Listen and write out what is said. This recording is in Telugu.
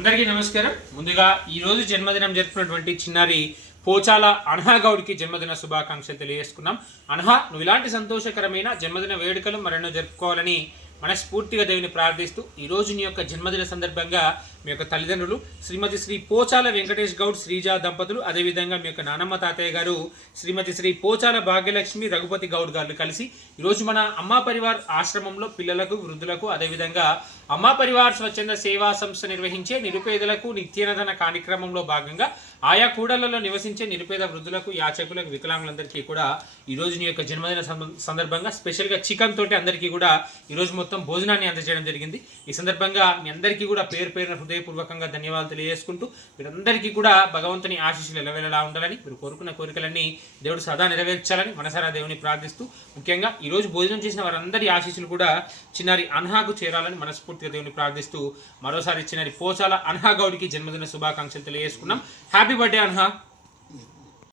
అందరికీ నమస్కారం. ముందుగా ఈ రోజు జన్మదినం జరుపుకున్నటువంటి చిన్నారి పోచాల అన్హా గౌడ్కి జన్మదిన శుభాకాంక్షలు తెలియజేసుకున్నాం. అన్హా, నువ్వు ఇలాంటి సంతోషకరమైన జన్మదిన వేడుకలు మరెన్నో జరుపుకోవాలని మనస్ఫూర్తిగా దేవుని ప్రార్థిస్తూ ఈరోజు నీ యొక్క జన్మదిన సందర్భంగా మీ యొక్క తల్లిదండ్రులు శ్రీమతి శ్రీ పోచాల వెంకటేష్ గౌడ్ శ్రీజ దంపతులు, అదేవిధంగా మీ యొక్క నానమ్మ తాతయ్య గారు శ్రీమతి శ్రీ పోచాల భాగ్యలక్ష్మి రఘుపతి గౌడ్ గారు కలిసి ఈరోజు మన అమ్మా పరివార్ ఆశ్రమంలో పిల్లలకు, వృద్ధులకు, అదేవిధంగా అమ్మా పరివార్ స్వచ్ఛంద సేవా సంస్థ నిర్వహించే నిరుపేదలకు నిత్యనదన కార్యక్రమంలో భాగంగా ఆయా కూడళ్లలో నివసించే నిరుపేద వృద్ధులకు, యాచకులకు, వికలాంగులందరికీ కూడా ఈరోజు నీ యొక్క జన్మదిన సందర్భంగా స్పెషల్గా చికెన్ తోటి అందరికీ కూడా ఈరోజు మొత్తం భోజనాన్ని అందజేయడం జరిగింది. ఈ సందర్భంగా మీ అందరికీ కూడా పేరు పేరున హృదయపూర్వకంగా ధన్యవాదాలు తెలియజేసుకుంటూ మీరందరికీ కూడా భగవంతుని ఆశీస్సులు ఎలవేళలా ఉండాలని, మీరు కోరుకున్న కోరికలన్నీ దేవుడు సదా నెరవేర్చాలని మనసారా దేవుని ప్రార్థిస్తూ, ముఖ్యంగా ఈరోజు భోజనం చేసిన వారందరి ఆశీస్సులు కూడా చిన్నారి అన్హాకు చేరాలని మనస్ఫూర్తిగా దేవుని ప్రార్థిస్తూ మరోసారి చిన్నారి పోచాల అన్హా గౌడ్కి జన్మదిన శుభాకాంక్షలు తెలియజేసుకున్నాం. Happy birthday అన్హా.